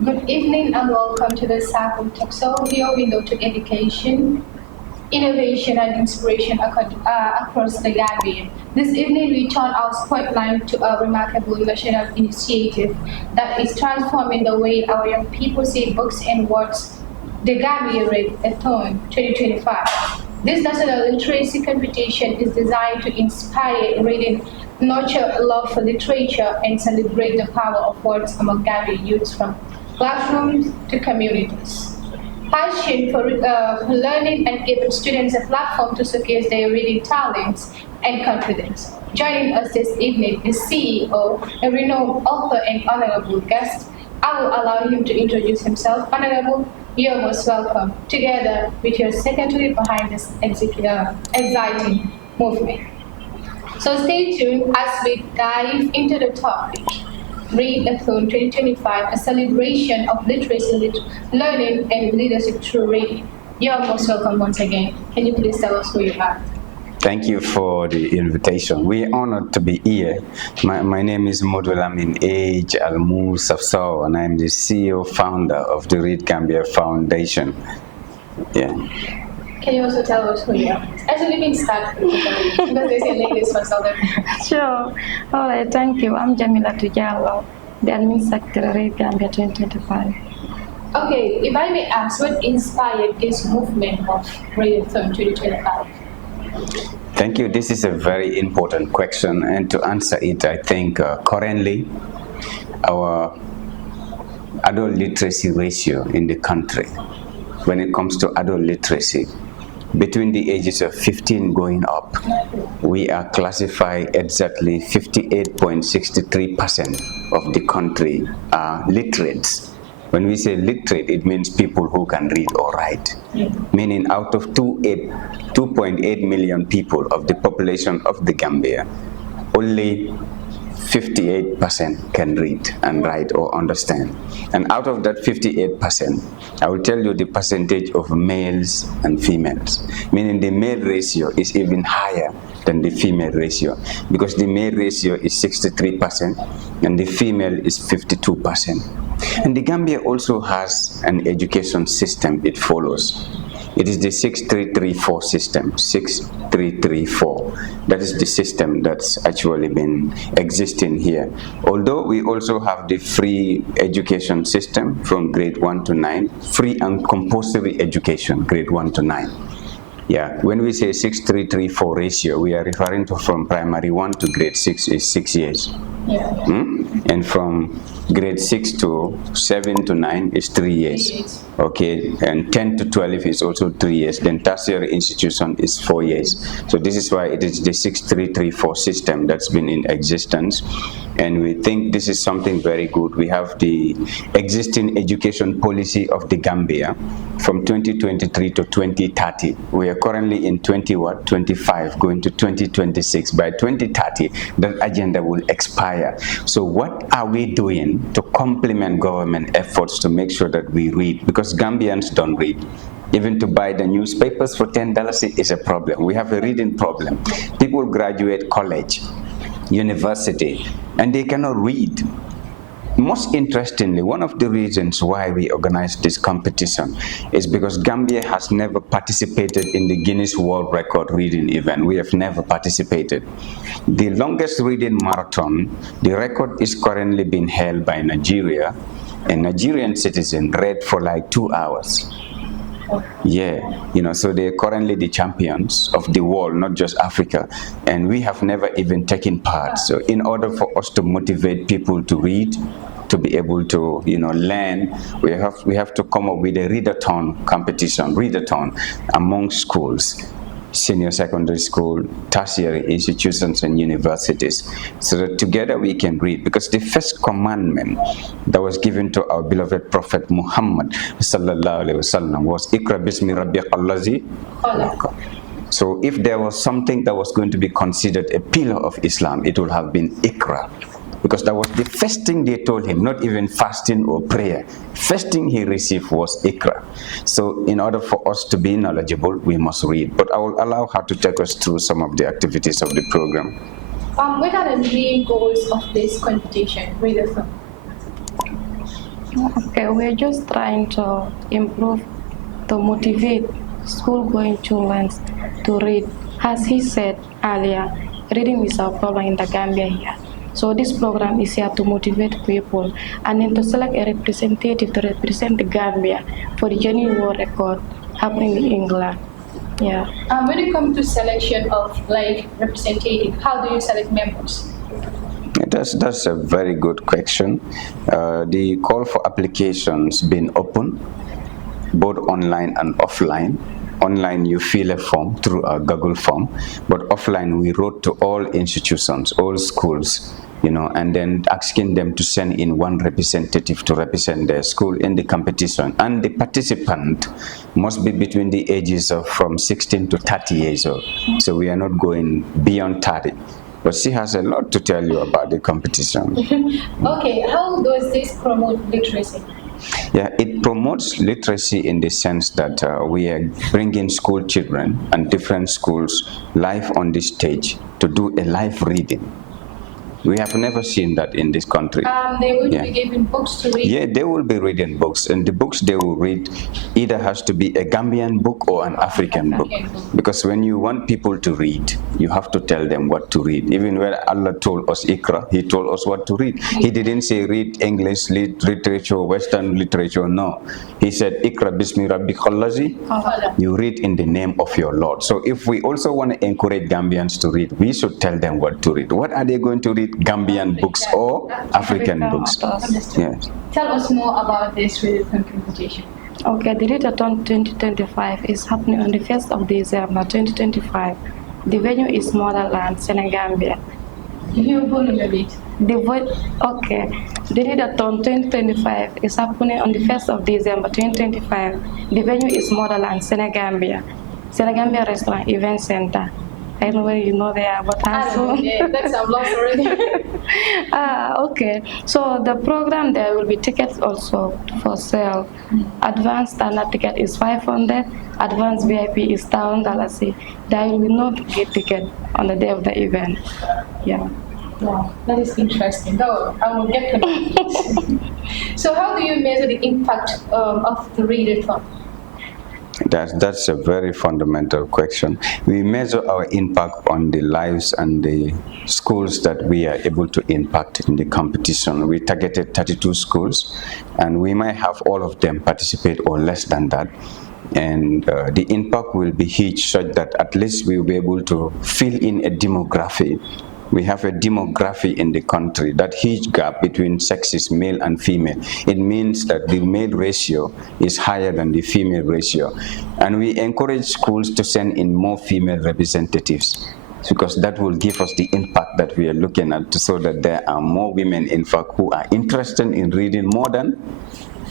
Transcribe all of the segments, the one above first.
Good evening and welcome to the Circle Talk Show, your window to education, innovation and inspiration across the Gambia. This evening we turn our spotlight to a remarkable national initiative that is transforming the way our young people see books and words, the Gambia Read-a-thon 2025. This national literacy competition is designed to inspire reading, nurture love for literature, and celebrate the power of words among Gambian youths from classrooms to communities. Passion for learning and giving students a platform to showcase their reading talents and confidence. Joining us this evening is CEO, a renowned author and honorable guest. I will allow him to introduce himself. Honorable, you're most welcome, together with your secretary behind this exciting movement. So stay tuned as we dive into the topic. Read-a-thon 2025, a celebration of literacy, learning, and leadership through reading. You're most welcome once again. Can you please tell us who you are? Thank you for the invitation. We're honored to be here. My name is Modulamin Age Almu Safsao, and I'm the CEO founder of the Read Gambia Foundation. Yeah. Can you also tell us who you are? Actually, we can start because they say ladies first. Sure. All right, thank you. I'm Jamila Tujalo, the Admin Secretary of Gambia 2025. Okay, if I may ask, what inspired this movement of Read-a-thon 2025? Thank you. This is a very important question, and to answer it, I think currently our adult literacy ratio in the country, when it comes to adult literacy, between the ages of 15 going up, we are classified exactly 58.63% of the country are literate. When we say literate, it means people who can read or write. Meaning out of 2.8 million people of the population of the Gambia, only 58% can read and write or understand. And out of that 58%, I will tell you the percentage of males and females, meaning the male ratio is even higher than the female ratio, because the male ratio is 63% and the female is 52%. And the Gambia also has an education system it follows. It is the 6334 system, 6334. That is the system that's actually been existing here. Although we also have the free education system from grade 1 to 9, free and compulsory education, grade 1 to 9. Yeah, when we say 6334 ratio, we are referring to from primary 1 to grade 6 is 6 years. Yeah. And from grade 6 to 7 to 9 is 3 years. Okay, and 10 to 12 is also 3 years. Then tertiary institution is 4 years. So this is why it is the 6334 system that's been in existence. And we think this is something very good. We have the existing education policy of the Gambia from 2023 to 2030. We are currently in 25, going to 2026. By 2030, that agenda will expire. So what are we doing to complement government efforts to make sure that we read? Because Gambians don't read. Even to buy the newspapers for $10 is a problem. We have a reading problem. People graduate college, university, and they cannot read. Most interestingly, one of the reasons why we organized this competition is because Gambia has never participated in the Guinness World Record reading event. We have never participated. The longest reading marathon, the record is currently being held by Nigeria. A Nigerian citizen read for like 2 hours. Yeah, so they're currently the champions of the world, not just Africa, and we have never even taken part. So in order for us to motivate people to read, to be able to, learn, we have to come up with a read-a-thon competition, read-a-thon among schools, senior secondary school, tertiary institutions, and universities, so that together we can read. Because the first commandment that was given to our beloved Prophet Muhammad sallallahu alaihi wasallam was Iqra bismi rabbika allazi khalaq. So if there was something that was going to be considered a pillar of Islam, it would have been Iqra. Because that was the first thing they told him, not even fasting or prayer. First thing he received was Iqra. So in order for us to be knowledgeable, we must read. But I will allow her to take us through some of the activities of the program. What are the main goals of this competition? Read-a-thon. Okay, we're just trying to improve, to motivate school-going children to read. As he said earlier, reading is our problem in the Gambia here. So this program is here to motivate people and then to select a representative to represent the Gambia for the genuine world record happening in England. Yeah. When it comes to selection of like representative, how do you select members? That's a very good question. The call for applications been open, both online and offline. Online, you fill a form through a Google form, but offline, we wrote to all institutions, all schools, and then asking them to send in one representative to represent their school in the competition. And the participant must be between the ages of from 16 to 30 years old. So we are not going beyond 30. But she has a lot to tell you about the competition. Okay, how does this promote literacy? Yeah, it promotes literacy in the sense that we are bringing school children and different schools live on this stage to do a live reading. We have never seen that in this country. They will be given books to read. Yeah, they will be reading books, and the books they will read either has to be a Gambian book or an African book. Because when you want people to read, you have to tell them what to read. Even when Allah told us Iqra, He told us what to read. He didn't say read English literature, Western literature. No, He said Iqra bismi rabbikal ladzi. You read in the name of your Lord. So if we also want to encourage Gambians to read, we should tell them what to read. What are they going to read? Gambian books or African books. Yes. Tell us more about this reading competition. Okay, the Readathon 2025 is happening on the 1st of December 2025. The venue is Motherland, Senegambia. You volume a bit. Okay, the Readathon 2025 is happening on the 1st of December 2025. The venue is Motherland, Senegambia. Senegambia Restaurant Event Center. I don't know whether you know there, but also. That's I'm lost already. Okay. So the program there will be tickets also for sale. Advanced standard ticket is 500. Advanced VIP is $1,000. There will be no gate ticket on the day of the event. Yeah. Wow, that is interesting. Though I will get to know. So how do you measure the impact of the readathon? That's a very fundamental question. We measure our impact on the lives and the schools that we are able to impact in the competition. We targeted 32 schools, and we might have all of them participate or less than that. And the impact will be huge, such that at least we will be able to fill in a demography. We have a demography in the country, that huge gap between sexes, male and female. It means that the male ratio is higher than the female ratio. And we encourage schools to send in more female representatives, because that will give us the impact that we are looking at, so that there are more women, in fact, who are interested in reading more than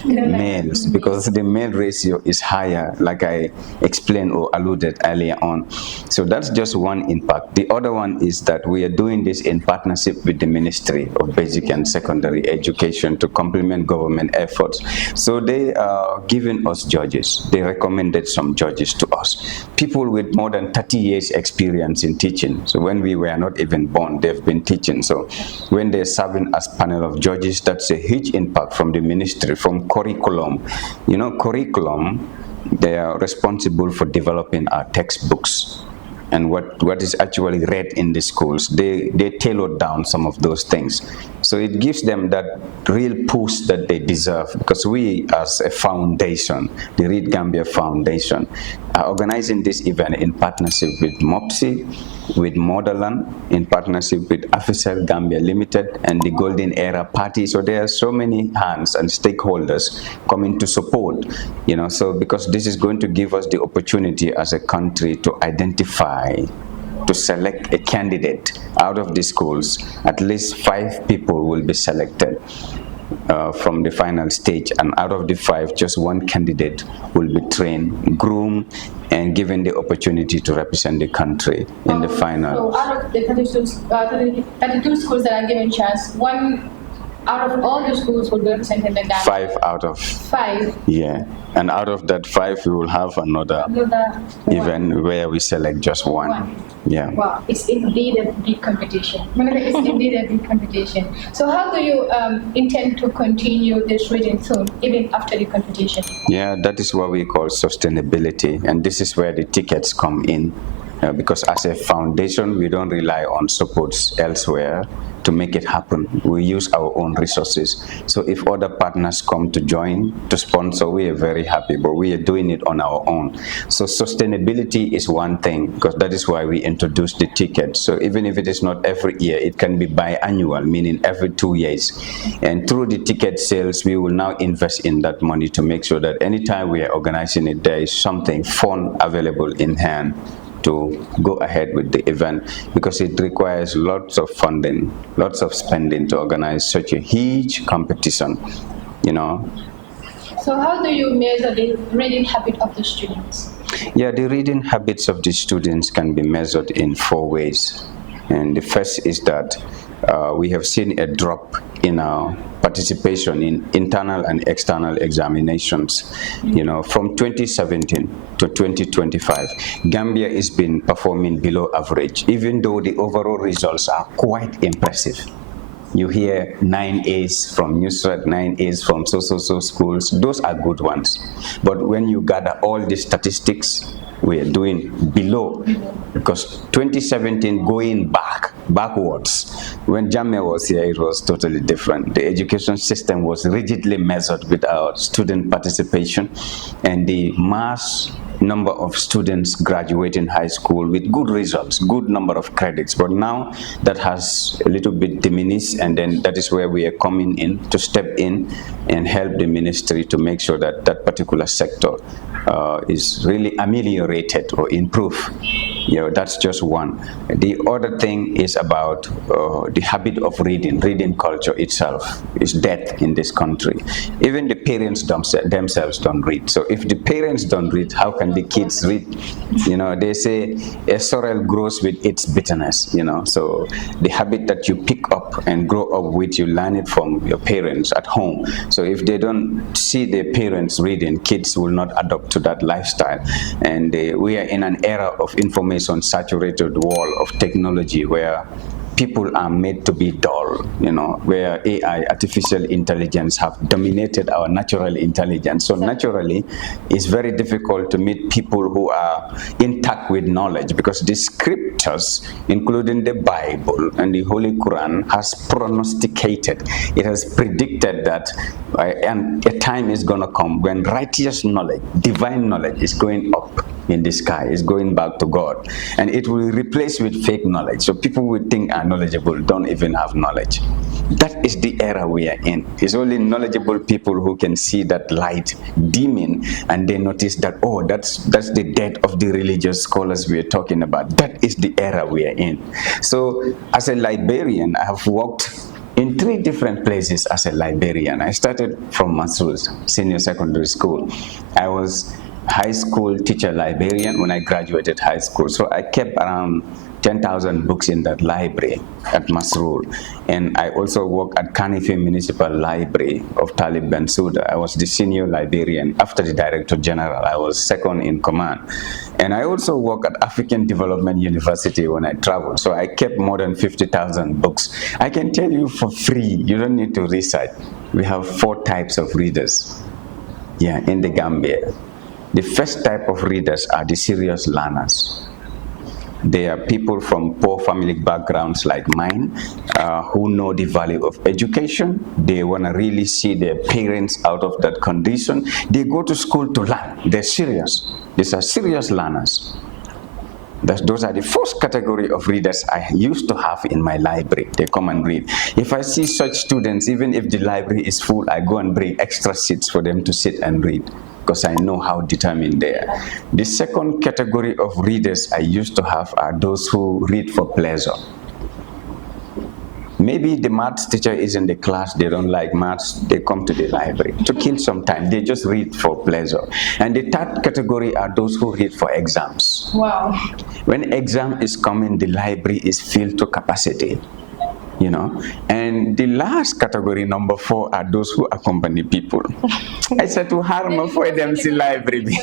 males, because the male ratio is higher, like I explained or alluded earlier on. So that's just one impact. The other one is that we are doing this in partnership with the Ministry of Basic and Secondary Education to complement government efforts. So they are giving us judges. They recommended some judges to us, people with more than 30 years experience in teaching. So when we were not even born, they've been teaching. So when they're serving as panel of judges, that's a huge impact from the ministry, from curriculum. You know, curriculum, they are responsible for developing our textbooks and what is actually read in the schools. They tailored down some of those things. So it gives them that real push that they deserve, because we as a foundation, the Read Gambia Foundation, are organizing this event in partnership with MOPSI, with Motherland, in partnership with Official Gambia Limited and the Golden Era Party. So there are so many hands and stakeholders coming to support, you know, so because this is going to give us the opportunity as a country to identify, to select a candidate out of the schools. At least 5 people will be selected from the final stage, and out of the 5, just 1 candidate will be trained, groomed, and given the opportunity to represent the country in the final. So out of the 32 schools that are given chance, one Out of all the schools will be represented in the Gambia? 5 out of. 5. Yeah. And out of that 5, we will have another event where we select just one. Yeah. Wow, it's indeed a big competition. It's indeed a big competition. So how do you intend to continue this reading theme even after the competition? Yeah, that is what we call sustainability, and this is where the tickets come in. Because as a foundation, we don't rely on supports elsewhere to make it happen. We use our own resources. So if other partners come to join, to sponsor, we are very happy, but we are doing it on our own. So sustainability is one thing, because that is why we introduced the ticket. So even if it is not every year, it can be biannual, meaning every 2 years. And through the ticket sales, we will now invest in that money to make sure that anytime we are organizing it, there is something fun available in hand to go ahead with the event, because it requires lots of funding, lots of spending to organize such a huge competition, you know. So how do you measure the reading habit of the students? Yeah, the reading habits of the students can be measured in 4 ways. And the first is that we have seen a drop in our participation in internal and external examinations. You know, from 2017 to 2025, Gambia has been performing below average, even though the overall results are quite impressive. You hear 9 A's from Nusrat, 9 A's from so schools. Those are good ones. But when you gather all the statistics, we are doing below, because 2017 going backwards, when Jamia was here, it was totally different. The education system was rigidly measured with our student participation and the mass number of students graduating high school with good results, good number of credits. But now that has a little bit diminished, and then that is where we are coming in to step in and help the ministry to make sure that that particular sector is really ameliorated or improved. You know, that's just one. The other thing is about the habit of reading culture itself is dead in this country. Even the parents themselves don't read. So if the parents don't read, how can the kids read? You know, they say a sorrel grows with its bitterness, you know. So the habit that you pick up and grow up with, you learn it from your parents at home. So if they don't see their parents reading, kids will not adopt to that lifestyle. And we are in an era of information saturated world of technology where people are made to be dull, you know, where AI, artificial intelligence, have dominated our natural intelligence. So naturally, it's very difficult to meet people who are intact with knowledge, because the scriptures, including the Bible and the Holy Quran, has prognosticated, it has predicted that and a time is going to come when righteous knowledge, divine knowledge, is going up in the sky, is going back to God, and it will replace with fake knowledge. So people would think are knowledgeable don't even have knowledge. That is the era we are in. It's only knowledgeable people who can see that light dimming, and they notice that, oh, that's the death of the religious scholars we are talking about. That is the era we are in. So as a librarian, I have worked in 3 different places as a librarian. I started from Masrur Senior Secondary School. I was high school teacher librarian when I graduated high school. So I kept around 10,000 books in that library at Masrur. And I also worked at Kanife Municipal Library of Talib Bensouda. I was the senior librarian. After the Director General, I was second in command. And I also worked at African Development University when I traveled. So I kept more than 50,000 books. I can tell you for free, you don't need to research. We have 4 types of readers, in the Gambia. The first type of readers are the serious learners. They are people from poor family backgrounds like mine, who know the value of education. They want to really see their parents out of that condition. They go to school to learn. They're serious. These are serious learners. Those are the first category of readers I used to have in my library. They come and read. If I see such students, even if the library is full, I go and bring extra seats for them to sit and read, because I know how determined they are. The second category of readers I used to have are those who read for pleasure. Maybe the maths teacher is in the class, they don't like maths, they come to the library to kill some time. They just read for pleasure. And the third category are those who read for exams. Wow. When exam is coming, the library is filled to capacity. you know. And the last category, number 4, are those who accompany people. I said to Harma for them see library,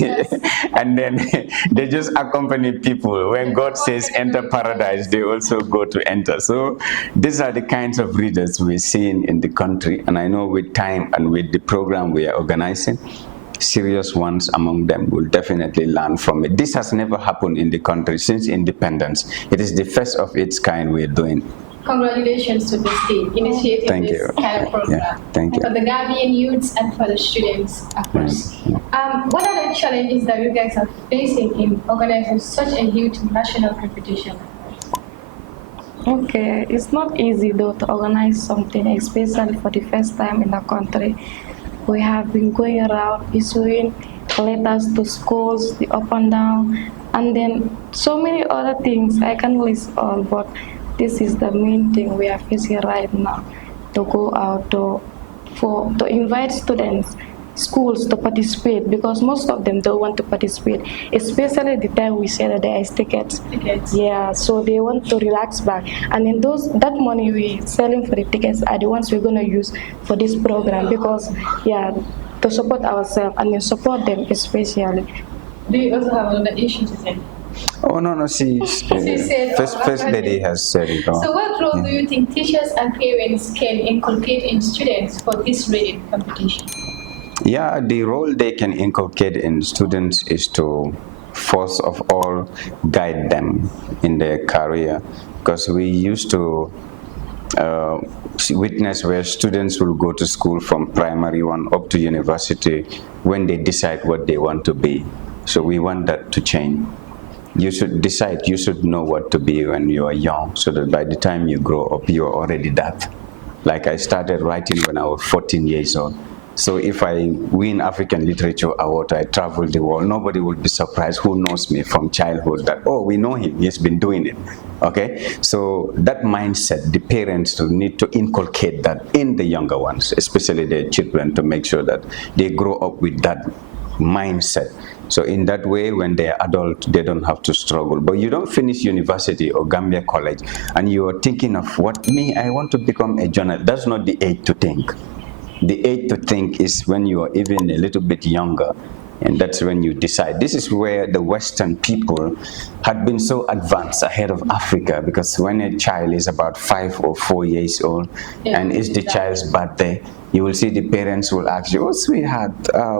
and then they just accompany people. When God says enter paradise, they also go to enter. So these are the kinds of readers we're seeing in the country, and I know with time and with the program we are organizing, serious ones among them will definitely learn from it. This has never happened in the country since independence. It is the first of its kind we're doing. Congratulations to the state initiating Thank this you. kind of program. Yeah, thank you. For the Gambian youths and for the students across. What are the challenges that you guys are facing in organizing such a huge national competition? Okay, it's not easy though to organize something, especially for the first time in the country. We have been going around issuing letters to schools, the up and down, and then so many other things. I can list all, but this is the main thing we are facing right now, to go out to invite students, schools to participate, because most of them don't want to participate, especially the time we say that there is tickets. Yeah, so they want to relax back, and then that money we selling for the tickets are the ones we're going to use for this program, because to support ourselves and then support them especially. Do you also have another issue to say? Oh no, she said, first lady has said it all. So what role do you think teachers and parents can inculcate in students for this reading competition? Yeah, the role they can inculcate in students is to first of all guide them in their career, because we used to witness where students will go to school from primary 1 up to university when they decide what they want to be. So we want that to change. You should decide, you should know what to be when you are young, so that by the time you grow up, you are already that. Like I started writing when I was 14 years old. So if I win African Literature Award, I travel the world, nobody will be surprised who knows me from childhood that, oh, we know him, he's been doing it, okay? So that mindset, the parents need to inculcate that in the younger ones, especially their children, to make sure that they grow up with that mindset. So in that way, when they're adult, they don't have to struggle. But you don't finish university or Gambia College and you are thinking of I want to become a journalist. That's not the age to think. The age to think is when you are even a little bit younger, and that's when you decide. This is where the Western people had been so advanced ahead of Africa, because when a child is about 5 or 4 years old and it's the child's birthday, you will see the parents will ask you, oh sweetheart,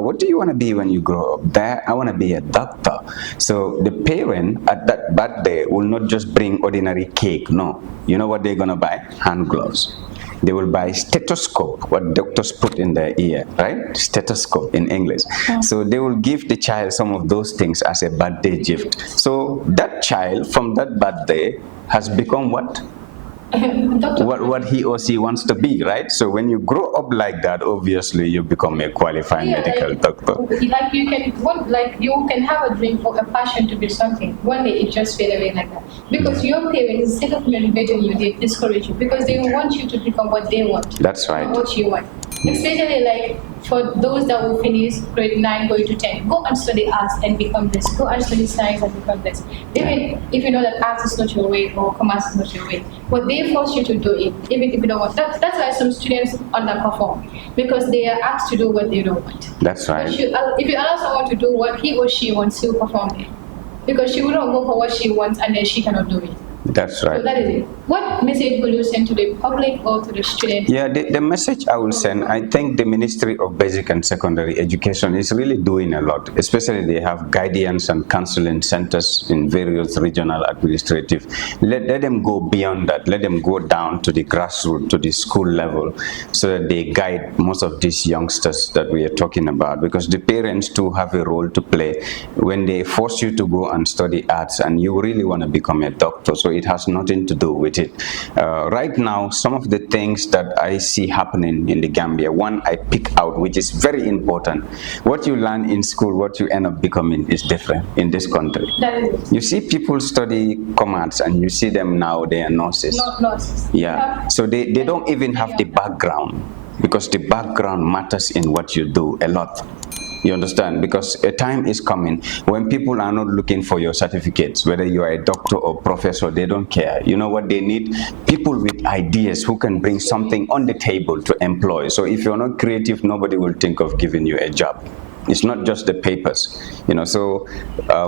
what do you want to be when you grow up? I want to be a doctor. So the parent at that birthday will not just bring ordinary cake, no. You know what they're going to buy? Hand gloves. They will buy stethoscope, what doctors put in their ear, right? Stethoscope in English. So they will give the child some of those things as a birthday gift. So that child from that birthday has become what? What he or she wants to be, right? So when you grow up like that, obviously you become a qualified medical doctor. Like you can have a dream or a passion to do something. One day it just fade away like that. Because your parents, instead of motivating you, they discourage you, because they want you to become what they want. That's right. Not what you want. Especially like for those that will finish grade 9 going to 10, go and study arts and become this. Go and study science and become this. Even if you know that arts is not your way or commerce is not your way, but they force you to do it, even if you don't want. That's why some students underperform, because they are asked to do what they don't want. That's right. If you allow someone to do what he or she wants, she'll perform it, because she will not go for what she wants and then she cannot do it. That's right. So that is it. What message will you send to the public or to the students? Yeah, the message I will send, I think the Ministry of Basic and Secondary Education is really doing a lot. Especially they have guidance and counseling centers in various regional administrative. Let them go beyond that. Let them go down to the grassroots, to the school level, so that they guide most of these youngsters that we are talking about. Because the parents too have a role to play when they force you to go and study arts and you really want to become a doctor. So it has nothing to do with it. Right now, some of the things that I see happening in the Gambia, one I pick out, which is very important. What you learn in school, what you end up becoming is different in this country. You see people study commerce and you see them now, they are nurses. Not nurses. Yeah, so they don't even have the background, because the background matters in what you do a lot. You understand? Because a time is coming when people are not looking for your certificates, whether you are a doctor or professor, they don't care. You know what they need? People with ideas who can bring something on the table to employ. So if you're not creative, nobody will think of giving you a job. It's not just the papers, you know. So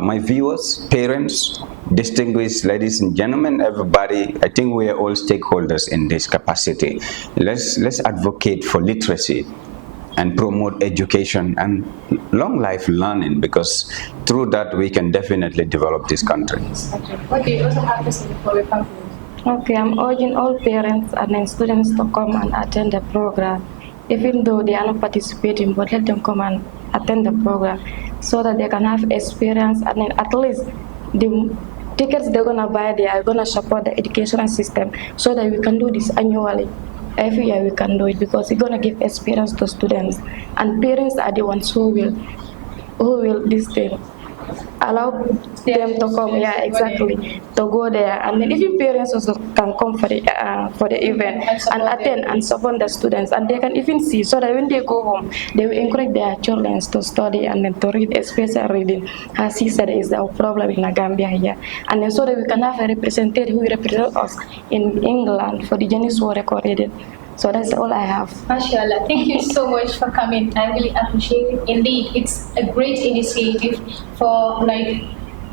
my viewers, parents, distinguished ladies and gentlemen, everybody, I think we are all stakeholders in this capacity. Let's advocate for literacy and promote education and long life learning, because through that we can definitely develop this country. What do you also have to say before we conclude? Okay, I'm urging all parents and then students to come and attend the program, even though they are not participating, but let them come and attend the program so that they can have experience, and then at least the tickets they're gonna buy, they are gonna support the educational system so that we can do this annually. Every year we can do it because it's gonna give experience to students, and parents are the ones who will this thing allow them to come. Yeah, exactly, to go there, and then even parents also can come for the event and attend and support the students, and they can even see so that when they go home, they will encourage their children to study and then to read, especially reading. As he said, is our problem in Gambia here, and then so that we can have a representative who will represent us in England for the Guinness World Record reading. So that's all I have. MashaAllah, thank you so much for coming. I really appreciate it. Indeed, it's a great initiative for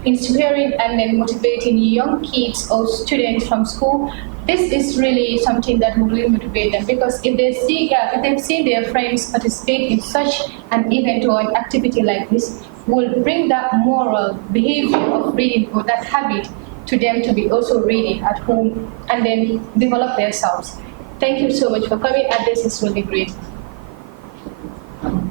inspiring and then motivating young kids or students from school. This is really something that will really motivate them, because if they've seen their friends participate in such an event or an activity like this, will bring that moral behavior of reading or that habit to them to be also reading at home and then develop themselves. Thank you so much for coming, and this is really great.